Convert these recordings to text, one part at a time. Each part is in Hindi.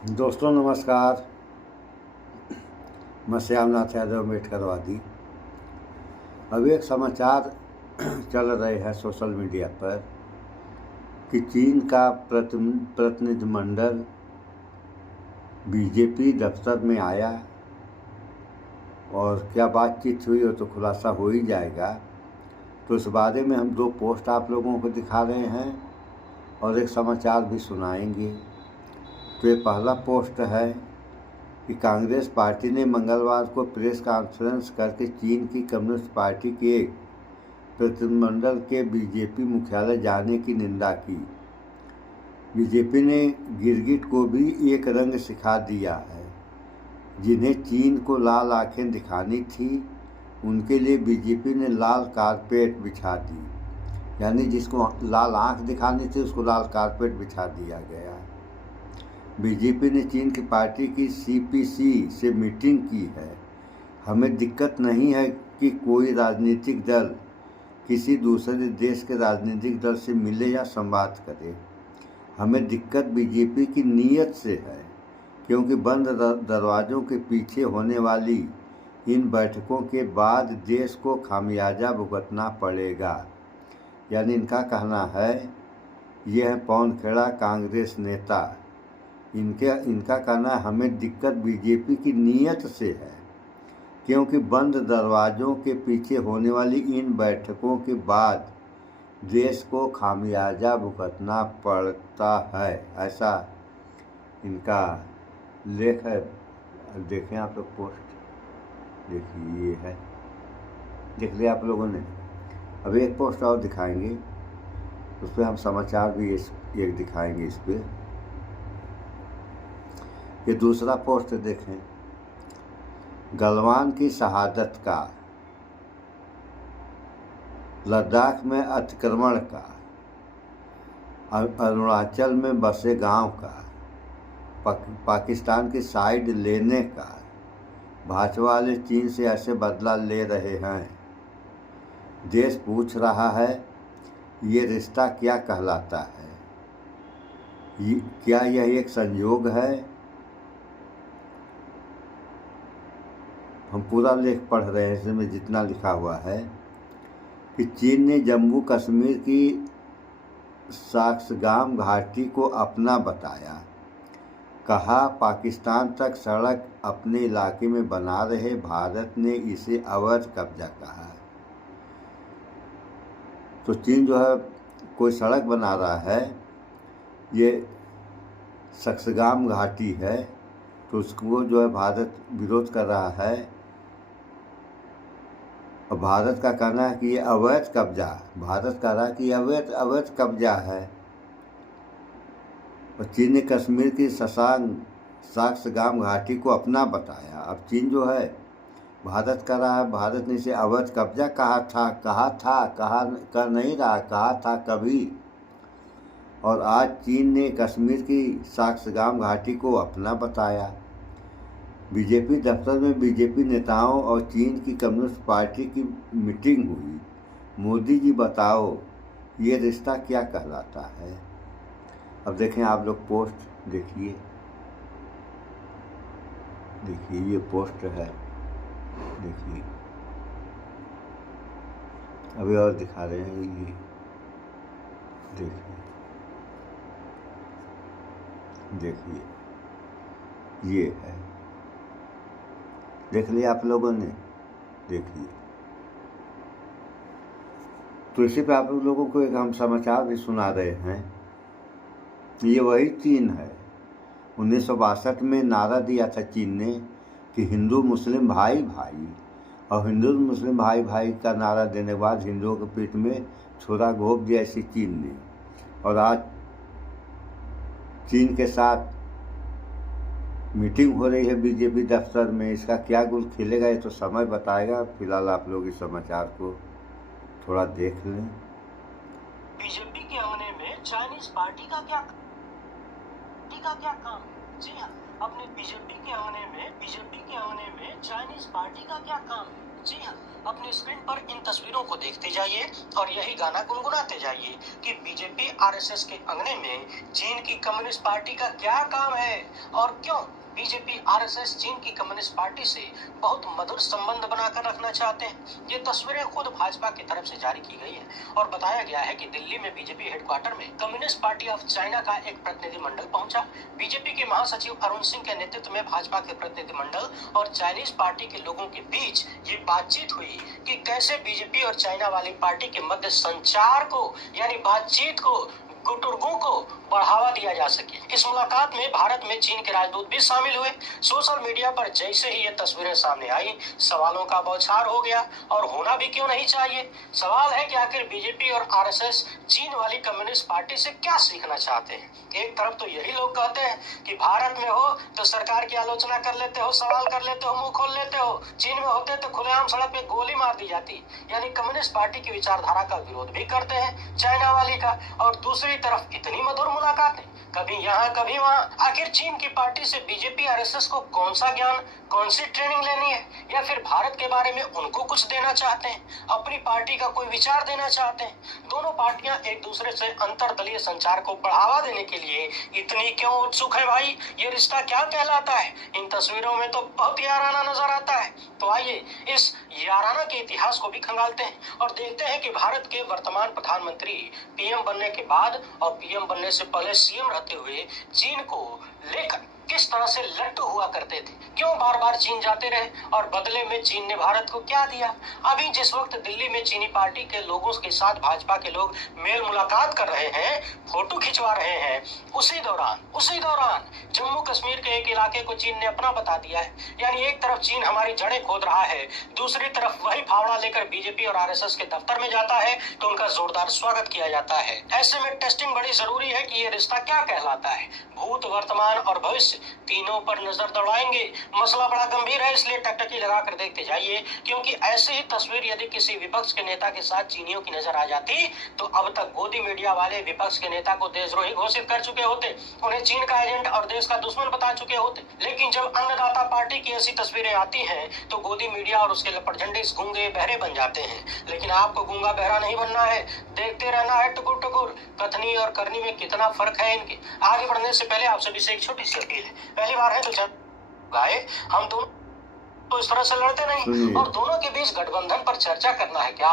दोस्तों नमस्कार। मैं श्यामनाथ यादव अम्बेडकरवादी। अभी एक समाचार चल रहे हैं सोशल मीडिया पर कि चीन का प्रतिनिधिमंडल बीजेपी दफ्तर में आया और क्या बातचीत हुई हो तो खुलासा हो ही जाएगा। तो इस बारे में हम 2 पोस्ट आप लोगों को दिखा रहे हैं और एक समाचार भी सुनाएंगे। तो ये पहला पोस्ट है कि कांग्रेस पार्टी ने मंगलवार को प्रेस कॉन्फ्रेंस करके चीन की कम्युनिस्ट पार्टी के एक प्रतिनिधिमंडल के बीजेपी मुख्यालय जाने की निंदा की। बीजेपी ने गिरगिट को भी एक रंग सिखा दिया है। जिन्हें चीन को लाल आंखें दिखानी थी उनके लिए बीजेपी ने लाल कारपेट बिछा दी, यानी जिसको लाल आंख दिखानी थी उसको लाल कारपेट बिछा दिया गया। बीजेपी ने चीन की पार्टी की सीपीसी से मीटिंग की है। हमें दिक्कत नहीं है कि कोई राजनीतिक दल किसी दूसरे देश के राजनीतिक दल से मिले या संवाद करे। हमें दिक्कत बीजेपी की नीयत से है, क्योंकि बंद दरवाज़ों के पीछे होने वाली इन बैठकों के बाद देश को खामियाजा भुगतना पड़ेगा। यानी इनका कहना है, ये है पवन खेड़ा कांग्रेस नेता। इनका कहना है हमें दिक्कत बीजेपी की नीयत से है, क्योंकि बंद दरवाज़ों के पीछे होने वाली इन बैठकों के बाद देश को खामियाजा भुगतना पड़ता है। ऐसा इनका लेख है। देखें आप लोग पोस्ट, देखिए ये है, देख लिया आप लोगों ने। अभी एक पोस्ट और दिखाएंगे, उस पर हम समाचार भी एक दिखाएंगे। इस पर ये दूसरा पोस्ट देखें, गलवान की शहादत का, लद्दाख में अतिक्रमण का, अरुणाचल में बसे गांव का, पाकिस्तान की साइड लेने का, भाजपा वाले चीन से ऐसे बदला ले रहे हैं। देश पूछ रहा है ये रिश्ता क्या कहलाता है? क्या यह एक संयोग है? हम पूरा लेख पढ़ रहे हैं, इसमें जितना लिखा हुआ है कि चीन ने जम्मू कश्मीर की साक्सगाम घाटी को अपना बताया। कहा पाकिस्तान तक सड़क अपने इलाके में बना रहे भारत ने इसे अवैध कब्जा कहा। तो चीन जो है कोई सड़क बना रहा है, ये साक्सगाम घाटी है, तो उसको जो है भारत विरोध कर रहा है। और भारत का कहना है कि ये अवैध कब्जा, भारत कह रहा है कि अवैध कब्जा है। और चीन ने कश्मीर की साक्सगाम घाटी को अपना बताया। अब चीन जो है भारत कह रहा है भारत ने इसे अवैध कब्जा कह नहीं रहा, कहा था कभी। और आज चीन ने कश्मीर की साक्सगाम घाटी को अपना बताया। बीजेपी दफ्तर में बीजेपी नेताओं और चीन की कम्युनिस्ट पार्टी की मीटिंग हुई। मोदी जी बताओ ये रिश्ता क्या कहलाता है? अब देखें आप लोग पोस्ट, देखिए ये पोस्ट है, देखिए। अभी और दिखा रहे हैं, ये देखिए ये है, देख लिया आप लोगों ने, देखिए। तो इसी पे आप लोगों को एक हम समाचार भी सुना रहे हैं। ये वही चीन है। 1962 में नारा दिया था चीन ने कि हिंदू मुस्लिम भाई भाई, और हिंदू मुस्लिम भाई भाई का नारा देने के बाद हिंदुओं के पीठ में छुरा घोंप दिया इसी चीन ने। और आज चीन के साथ मीटिंग हो रही है बीजेपी दफ्तर में। इसका क्या गुल खिलेगा ये तो समय बताएगा। फिलहाल आप लोग इस समाचार को थोड़ा देख लें। बीजेपी के आने में चाइनीज पार्टी का क्या काम? जी हाँ, अपने बीजेपी के आने में चाइनीज पार्टी का क्या काम? जी हाँ, अपनी स्क्रीन पर इन तस्वीरों को देखते जाइए और यही गाना गुनगुनाते जाइए कि बीजेपी आरएसएस के अंगने में चीन की कम्युनिस्ट पार्टी का क्या काम है और क्यों बीजेपी आरएसएस चीन की कम्युनिस्ट पार्टी से बहुत मधुर संबंध बनाकर रखना चाहते हैं। ये तस्वीरें खुद भाजपा की तरफ से जारी की गई है और बताया गया है कि दिल्ली में बीजेपी हेडक्वार्टर में कम्युनिस्ट पार्टी ऑफ चाइना का एक प्रतिनिधिमंडल पहुंचा। बीजेपी के महासचिव अरुण सिंह के नेतृत्व में भाजपा के प्रतिनिधिमंडल और चाइनीज पार्टी के लोगों के बीच ये बातचीत हुई कि कैसे बीजेपी और चाइना वाली पार्टी के मध्य संचार को यानी बातचीत को गुटुरगू को बढ़ावा दिया जा सके। इस मुलाकात में भारत में चीन के राजदूत भी शामिल हुए। सोशल मीडिया पर जैसे ही ये तस्वीरें सामने आई, सवालों का बौछार हो गया और होना भी क्यों नहीं चाहिए। सवाल है कि आखिर बीजेपी और आरएसएस चीन वाली कम्युनिस्ट पार्टी से क्या सीखना चाहते हैं। एक तरफ तो यही लोग कहते हैं कि भारत में हो तो सरकार की आलोचना कर लेते हो, सवाल कर लेते हो, मुंह खोल लेते हो। चीन में होते तो खुलेआम सड़क पे गोली मार दी जाती, यानी कम्युनिस्ट पार्टी की विचारधारा का विरोध भी करते हैं चाइना वाली का। और दूसरी तरफ इतनी मधुर मुलाकातें, कभी यहाँ कभी वहाँ। आखिर चीन की पार्टी से बीजेपी आरएसएस को कौन सा ज्ञान, कौन सी ट्रेनिंग लेनी है, या फिर भारत के बारे में उनको कुछ देना चाहते हैं, अपनी पार्टी का कोई विचार देना चाहते हैं। दोनों पार्टियां एक दूसरे से अंतर्दलीय संचार को बढ़ावा देने के लिए इतनी क्यों उत्सुक है भाई। ये रिश्ता क्या कहलाता है। इन तस्वीरों में तो बहुत याराना नजर आता है। तो आइए इस याराना के इतिहास को भी खंगालते हैं और देखते हैं कि भारत के वर्तमान प्रधानमंत्री पीएम बनने के बाद और पीएम बनने से पहले सीएम रहते हुए चीन को लेकर किस तरह से लट्टू हुआ करते थे, क्यों बार बार चीन जाते रहे और बदले में चीन ने भारत को क्या दिया। अभी जिस वक्त दिल्ली में चीनी पार्टी के लोगों के साथ भाजपा के लोग मेल मुलाकात कर रहे हैं, फोटो खिंचवा रहे हैं, उसी दौरान जम्मू कश्मीर के एक इलाके को चीन ने अपना बता दिया है। यानी एक तरफ चीन हमारी जड़ें खोद रहा है, दूसरी तरफ वही फावड़ा लेकर बीजेपी और आरएसएस के दफ्तर में जाता है तो उनका जोरदार स्वागत किया जाता है। ऐसे में टेस्टिंग बड़ी जरूरी है कि ये रिश्ता क्या कहलाता है। भूत, वर्तमान और भविष्य तीनों पर नजर दौड़ाएंगे। मसला बड़ा गंभीर है, इसलिए टकटकी लगाकर देखते जाइए, क्योंकि ऐसी ही तस्वीर यदि किसी विपक्ष के नेता के साथ चीनियों की नजर आ जाती तो अब तक गोदी मीडिया वाले विपक्ष के नेता को देशद्रोही घोषित कर चुके होते, उन्हें चीन का एजेंट और देश का दुश्मन बता चुके होते। लेकिन जब अन्नदाता पार्टी की ऐसी तस्वीरें आती हैं तो गोदी मीडिया और उसके लपटझंडे गूंगे बहरे बन जाते हैं। लेकिन आपको गूंगा बहरा नहीं बनना है, देखते रहना है टुकुर टुकुर। कथनी और करनी में कितना फर्क है इनके। आगे बढ़ने से पहले आप सभी से एक छोटी सी अपील है, पहली बार है तो गाए हम दोनों तो इस तरह से लड़ते नहीं और दोनों के बीच गठबंधन पर चर्चा करना है। क्या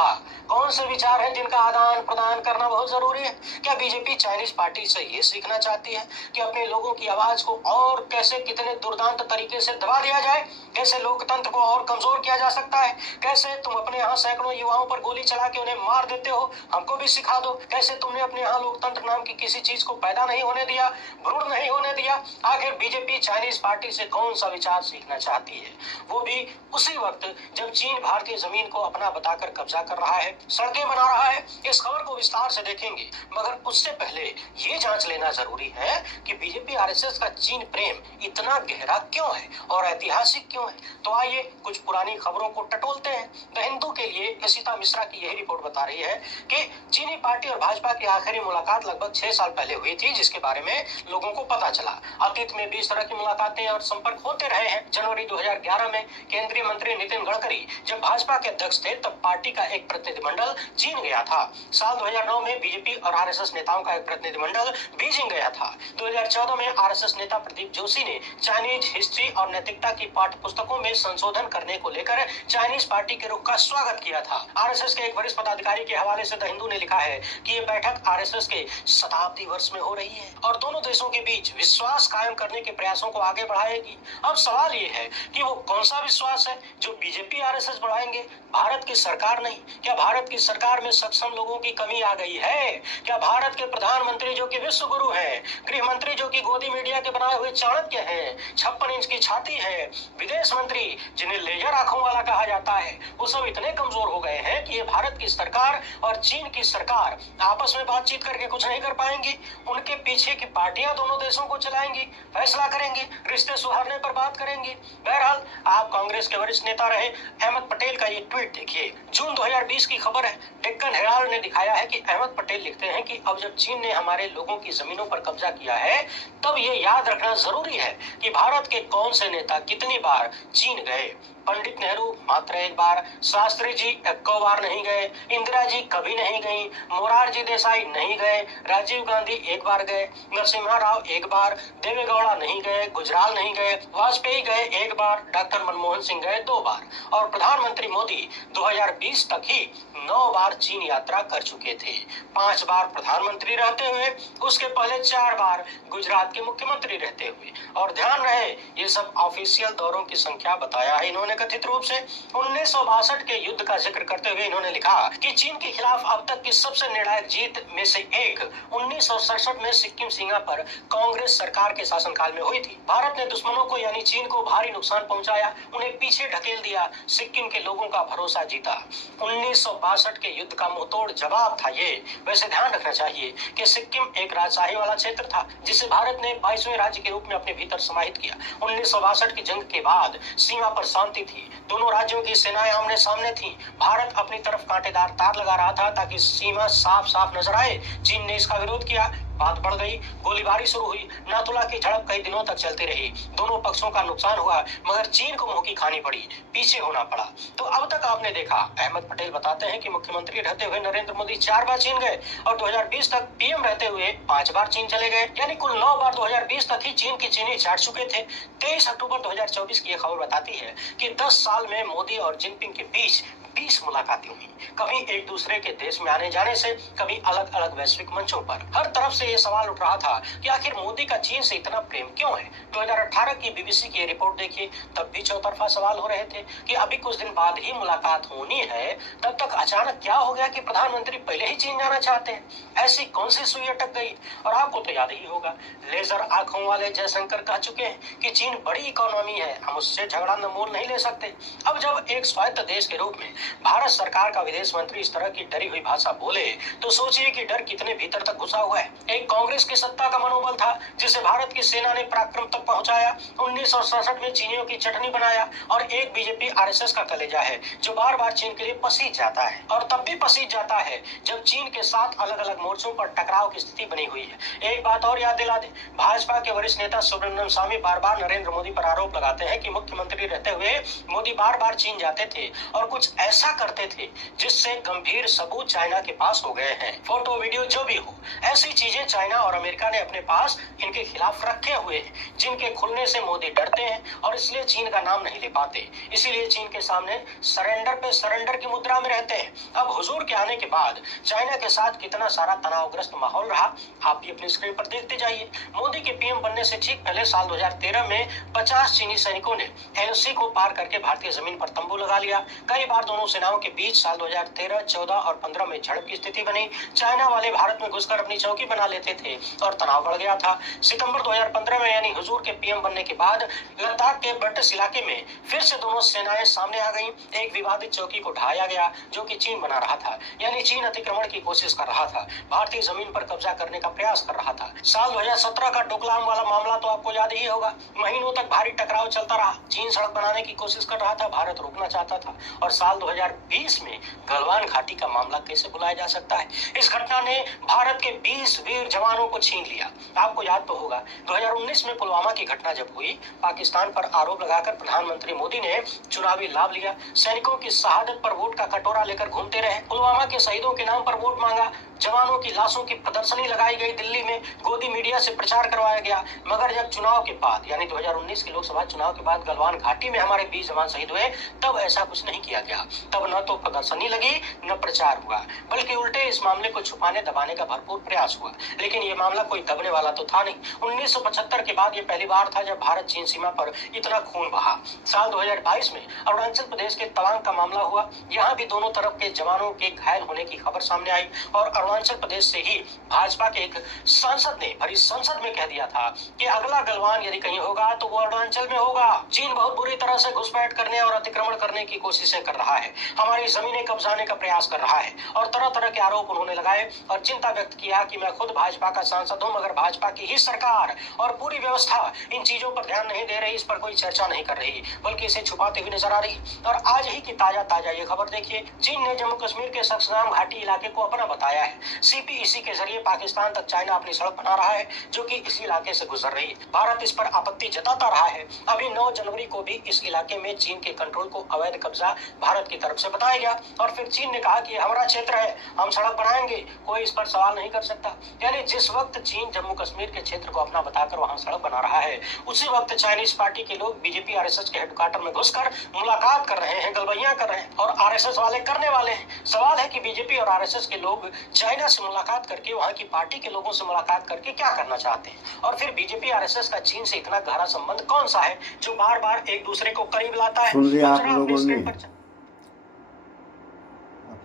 कौन से विचार हैं जिनका आदान प्रदान करना बहुत जरूरी है। क्या बीजेपी चाइनीज पार्टी से ये सीखना चाहती है कि अपने लोगों की आवाज को और कैसे कितने दुर्दांत तरीके से दबा दिया जाए, कैसे लोकतंत्र को और कमजोर किया जा सकता है, कैसे तुम अपने यहाँ सैकड़ों युवाओं पर गोली चला के उन्हें मार देते हो, हमको भी सिखा दो। कैसे तुमने अपने यहाँ लोकतंत्र नाम की किसी चीज को पैदा नहीं होने दिया, भ्रूण नहीं होने दिया। आखिर बीजेपी चाइनीज पार्टी से कौन सा विचार सीखना चाहती है, वो भी उसी वक्त जब चीन भारतीय जमीन को अपना बताकर कब्जा कर रहा है, सड़कें बना रहा है। इस खबर को विस्तार से देखेंगे, मगर उससे पहले ये जांच लेना जरूरी है कि बीजेपी आरएसएस का चीन प्रेम इतना गहरा क्यों है और ऐतिहासिक क्यों है। तो आइए कुछ पुरानी खबरों को टटोलते हैं। द हिंदू के लिए यशिता मिश्रा की यही रिपोर्ट बता रही है कि चीनी पार्टी और भाजपा की आखिरी मुलाकात लगभग 6 साल पहले हुई थी, जिसके बारे में लोगों को पता चला। अतीत में भी इस तरह की मुलाकातें और संपर्क होते रहे हैं। जनवरी 2011 में केंद्रीय मंत्री नितिन गडकरी जब भाजपा के अध्यक्ष थे तब पार्टी का एक प्रतिनिधिमंडल चीन गया था। साल 2009 में बीजेपी और आरएसएस नेताओं का एक प्रतिनिधिमंडल बीजिंग गया था। 2014 में आरएसएस नेता प्रदीप जोशी ने चाइनीज हिस्ट्री और नैतिकता की पाठ्य पुस्तकों में संशोधन करने को लेकर चाइनीज पार्टी के रुख का स्वागत किया था। आरएसएस के एक वरिष्ठ पदाधिकारी के हवाले से द हिंदू ने लिखा है कि ये बैठक आरएसएस के शताब्दी वर्ष में हो रही है और दोनों देशों के बीच विश्वास कायम करने के प्रयासों को आगे बढ़ाएगी। अब सवाल ये है कि वो कौन सा विश्वास है जो बीजेपी आरएसएस बढ़ाएंगे, भारत की सरकार नहीं। क्या भारत की सरकार में सक्षम लोगों की कमी आ गई है? क्या भारत के प्रधानमंत्री जो कि विश्व गुरु हैं, गृह मंत्री जो कि गोदी मीडिया के बनाए हुए चाणक्य हैं, 56 इंच की छाती है, विदेश मंत्री जिन्हें लेजर आंखों वाला कहा जाता है, वो सब इतने कमजोर हो गए हैं कि ये भारत की सरकार और चीन की सरकार आपस में बातचीत करके कुछ नहीं कर पाएंगी। उनके पीछे की पार्टियां दोनों देशों को चलाएंगी, फैसला करेंगी, रिश्ते सुधारने पर बात करेंगी। बहरहाल आप आप कांग्रेस के वरिष्ठ नेता रहे अहमद पटेल का ये ट्वीट देखिए। जून 2020 की खबर है। डेक्कन हेराल्ड ने दिखाया है कि अहमद पटेल लिखते हैं कि अब जब चीन ने हमारे लोगों की जमीनों पर कब्जा किया है, तब ये याद रखना जरूरी है कि भारत के कौन से नेता कितनी बार चीन गए। पंडित नेहरू मात्र एक बार, शास्त्री जी 1 बार नहीं गए, इंदिरा जी कभी नहीं गई, मोरारजी देसाई नहीं गए, राजीव गांधी 1 बार गए, नरसिम्हा राव 1 बार, देवेगौड़ा नहीं गए, गुजराल नहीं गए, वाजपेयी गए 1 बार, डॉक्टर मनमोहन सिंह गए 2 बार और प्रधानमंत्री मोदी 2020 तक ही 9 बार चीन यात्रा कर चुके थे। 5 बार प्रधानमंत्री रहते हुए, उसके पहले 4 बार गुजरात के मुख्यमंत्री रहते हुए। और ध्यान रहे, ये सब ऑफिशियल दौरों की संख्या बताया है इन्होंने कथित रूप से। 1962 के युद्ध का जिक्र करते हुए इन्होंने लिखा कि चीन के खिलाफ अब तक की सबसे निर्णायक जीत में से एक 1967 में सिक्किम सीमा पर कांग्रेस सरकार के शासनकाल में हुई थी। भारत ने दुश्मनों को यानी चीन को भारी नुकसान पहुंचाया, उन्हें पीछे ढकेल दिया, सिक्किम के लोगों का भरोसा जीता। 1962 के युद्ध का मुंहतोड़ जवाब था ये। वैसे ध्यान रखना चाहिए कि सिक्किम एक राजशाही वाला क्षेत्र था, जिसे भारत ने 22वें राज्य के रूप में अपने भीतर समाहित किया। 1962 की जंग के बाद सीमा पर शांति थी, दोनों राज्यों की सेनाएं आमने सामने थीं। भारत अपनी तरफ कांटेदार तार लगा रहा था ताकि सीमा साफ साफ नजर आए। चीन ने इसका विरोध किया, बात बढ़ गई, गोलीबारी शुरू हुई, नाथुला की झड़प कई दिनों तक चलती रही। दोनों पक्षों का नुकसान हुआ, मगर चीन को मुंह की खानी पड़ी, पीछे होना पड़ा। तो अब तक आपने देखा, अहमद पटेल बताते हैं कि मुख्यमंत्री रहते हुए नरेंद्र मोदी 4 बार चीन गए और 2020 तक पीएम रहते हुए 5 बार चीन चले गए, यानी कुल 9 बार 2020 तक ही चीन की चीनी चाट चुके थे। 23 अक्टूबर 2024 की यह खबर बताती है कि 10 साल में मोदी और जिनपिंग के बीच 20 मुलाकातें हुई, कभी एक दूसरे के देश में आने जाने से, कभी अलग अलग वैश्विक मंचों पर। हर तरफ से ये सवाल उठ रहा था कि आखिर मोदी का चीन से इतना प्रेम क्यों है। 2018 की बीबीसी की रिपोर्ट देखिए, तब भी चौतरफा सवाल हो रहे थे कि अभी कुछ दिन बाद ही मुलाकात होनी है, तब तक अचानक क्या हो गया कि प्रधानमंत्री पहले ही चीन जाना चाहते हैं। ऐसी कौन सी सुई अटक गई। और आपको तो याद ही होगा, लेजर आंखों वाले जयशंकर कह चुके हैं कि चीन बड़ी इकोनॉमी है, हम उससे झगड़ा न मोल नहीं ले सकते। अब जब एक स्वायत्त देश के रूप में भारत सरकार का विदेश मंत्री इस तरह की डरी हुई भाषा बोले, तो सोचिए कि डर कितने भीतर तक घुसा हुआ है। एक कांग्रेस की सत्ता का मनोबल था, जिसे भारत की सेना ने पराक्रम तक पहुंचाया, 1967 में चीनियों की चटनी बनाया, और एक बीजेपी आरएसएस का कलेजा है, जो बार बार चीन के लिए पसीज जाता है, और तब भी पसीज जाता है जब चीन के साथ अलग अलग मोर्चों पर टकराव की स्थिति बनी हुई है। एक बात और याद दिला दे, भाजपा के वरिष्ठ नेता सुब्रमण्यम स्वामी बार बार नरेंद्र मोदी पर आरोप लगाते हैं कि मुख्यमंत्री रहते हुए मोदी बार बार चीन जाते थे और कुछ ऐसा करते थे जिससे गंभीर सबूत चाइना के पास हो गए हैं। फोटो वीडियो जो भी हो, ऐसी चीजें चाइना और अमेरिका ने अपने पास इनके खिलाफ रखे हुए हैं, जिनके खुलने से मोदी डरते हैं और इसलिए चीन का नाम नहीं ले पाते। इसीलिए चीन के सामने सरेंडर पे सरेंडर की मुद्रा में रहते हैं। अब हुजूर के आने के बाद चाइना के साथ कितना सारा तनावग्रस्त माहौल रहा, आप भी अपनी स्क्रीन पर देखते जाइए। मोदी के पीएम बनने से ठीक पहले साल 2013 में 50 चीनी सैनिकों ने एलओसी को पार करके भारतीय जमीन पर तंबू लगा लिया। कई बार दोनों सेनाओं के बीच साल 2013, 14 और 15 में झड़प की स्थिति बनी। चाइना वाले भारत में घुसकर अपनी चौकी बना लेते थे और तनाव बढ़ गया था। सितंबर 2015 में यानी हुजूर के पीएम बनने के बाद लद्दाख के बट्टिस इलाके में फिर से दोनों सेनाएं सामने आ गईं। एक विवादित चौकी को ढाया गया जो कि चीन बना रहा था, यानी चीन अतिक्रमण की कोशिश कर रहा था, भारतीय जमीन पर कब्जा करने का प्रयास कर रहा था। साल 2017 का डोकलाम वाला मामला तो आपको याद ही होगा। महीनों तक भारी टकराव चलता रहा, चीन सड़क बनाने की कोशिश कर रहा था, भारत रोकना चाहता था। और साल 2020 में गलवान घाटी का मामला कैसे भुलाया जा सकता है। इस घटना ने भारत के 20 वीर जवानों को छीन लिया। आपको याद तो होगा 2019 में पुलवामा की घटना जब हुई, पाकिस्तान पर आरोप लगाकर प्रधानमंत्री मोदी ने चुनावी लाभ लिया, सैनिकों की शहादत पर वोट का कटोरा लेकर घूमते रहे, पुलवामा के शहीदों के नाम पर वोट मांगा, जवानों की लाशों की प्रदर्शनी लगाई गई, दिल्ली में गोदी मीडिया से प्रचार करवाया गया। मगर जब चुनाव के बाद यानी 2019 के लोकसभा चुनाव के बाद गलवान घाटी में हमारे 20 जवान शहीद हुए, तब ऐसा कुछ नहीं किया गया। तब न तो प्रदर्शनी लगी न प्रचार हुआ, बल्कि उल्टे इस मामले को छुपाने दबाने का भरपूर प्रयास हुआ। लेकिन ये मामला कोई दबने वाला तो था नहीं। 1975 के बाद ये पहली बार था जब भारत चीन सीमा पर इतना खून बहा। साल 2022 में अरुणाचल प्रदेश के तवांग का मामला हुआ, यहाँ भी दोनों तरफ के जवानों के घायल होने की खबर सामने आई और अरुणाचल प्रदेश से ही भाजपा के एक सांसद ने भरी संसद में कह दिया था कि अगला गलवान यदि कहीं होगा तो वो अरुणाचल में होगा। चीन बहुत बुरी तरह से घुसपैठ करने और अतिक्रमण करने की कोशिशें कर रहा है, हमारी जमीनें कब्जाने का प्रयास कर रहा है और तरह तरह के आरोप उन्होंने लगाए और चिंता व्यक्त किया कि मैं खुद भाजपा का सांसद हूं, मगर भाजपा की ही सरकार और पूरी व्यवस्था इन चीजों पर ध्यान नहीं दे रही, इस पर कोई चर्चा नहीं कर रही, बल्कि इसे छुपाते हुए नजर आ रही। और आज ही की ताजा ये खबर देखिए, चीन ने जम्मू कश्मीर के सक्सेनाम घाटी इलाके को अपना बताया है। सीपीईसी के जरिए पाकिस्तान तक चाइना अपनी सड़क बना रहा है जो कि इस इलाके से गुजर रही है। भारत इस पर आपत्ति जताता रहा है। अभी 9 जनवरी को भी इस इलाके में चीन के कंट्रोल को अवैध कब्जा भारत की तरफ से बताया गया और फिर चीन ने कहा कि ये हमारा क्षेत्र है, हम सड़क बनाएंगे, कोई इस पर सवाल नहीं कर सकता। यानी जिस वक्त चीन जम्मू कश्मीर के क्षेत्र को अपना बताकर वहां सड़क बना रहा है, उसी वक्त चाइनीज पार्टी के लोग बीजेपी आरएसएस के हेडक्वार्टर में घुसकर मुलाकात कर रहे हैं, गलबैया कर रहे हैं और आरएसएस वाले करने वाले हैं। सवाल है कि बीजेपी और आरएसएस के लोग चाइना से मुलाकात करके, वहां की पार्टी के लोगों से मुलाकात करके क्या करना चाहते हैं, और फिर बीजेपी आरएसएस का चीन से इतना गहरा संबंध कौन सा है जो बार बार एक दूसरे को करीब लाता है। सुन लिया आप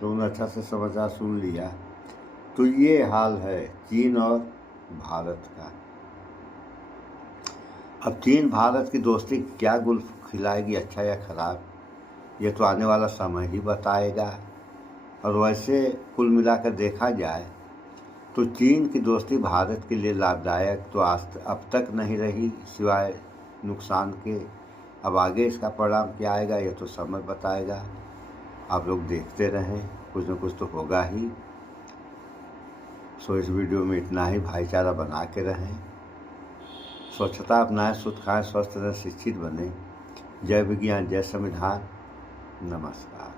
लोगों ने अच्छा से समाचार सुन लिया। तो ये हाल है चीन और भारत का। अब चीन भारत की दोस्ती क्या गुल खिलाएगी, अच्छा या खराब, ये तो आने वाला समय ही बताएगा। और वैसे कुल मिलाकर देखा जाए तो चीन की दोस्ती भारत के लिए लाभदायक तो अब तक नहीं रही, सिवाय नुकसान के। अब आगे इसका परिणाम क्या आएगा ये तो समय बताएगा। आप लोग देखते रहें, कुछ न कुछ तो होगा ही। सो इस वीडियो में इतना ही। भाईचारा बना के रहें, स्वच्छता अपनाएं, शुद्ध खाएं, स्वस्थ रहें, शिक्षित बने। जय विज्ञान, जय संविधान। नमस्कार।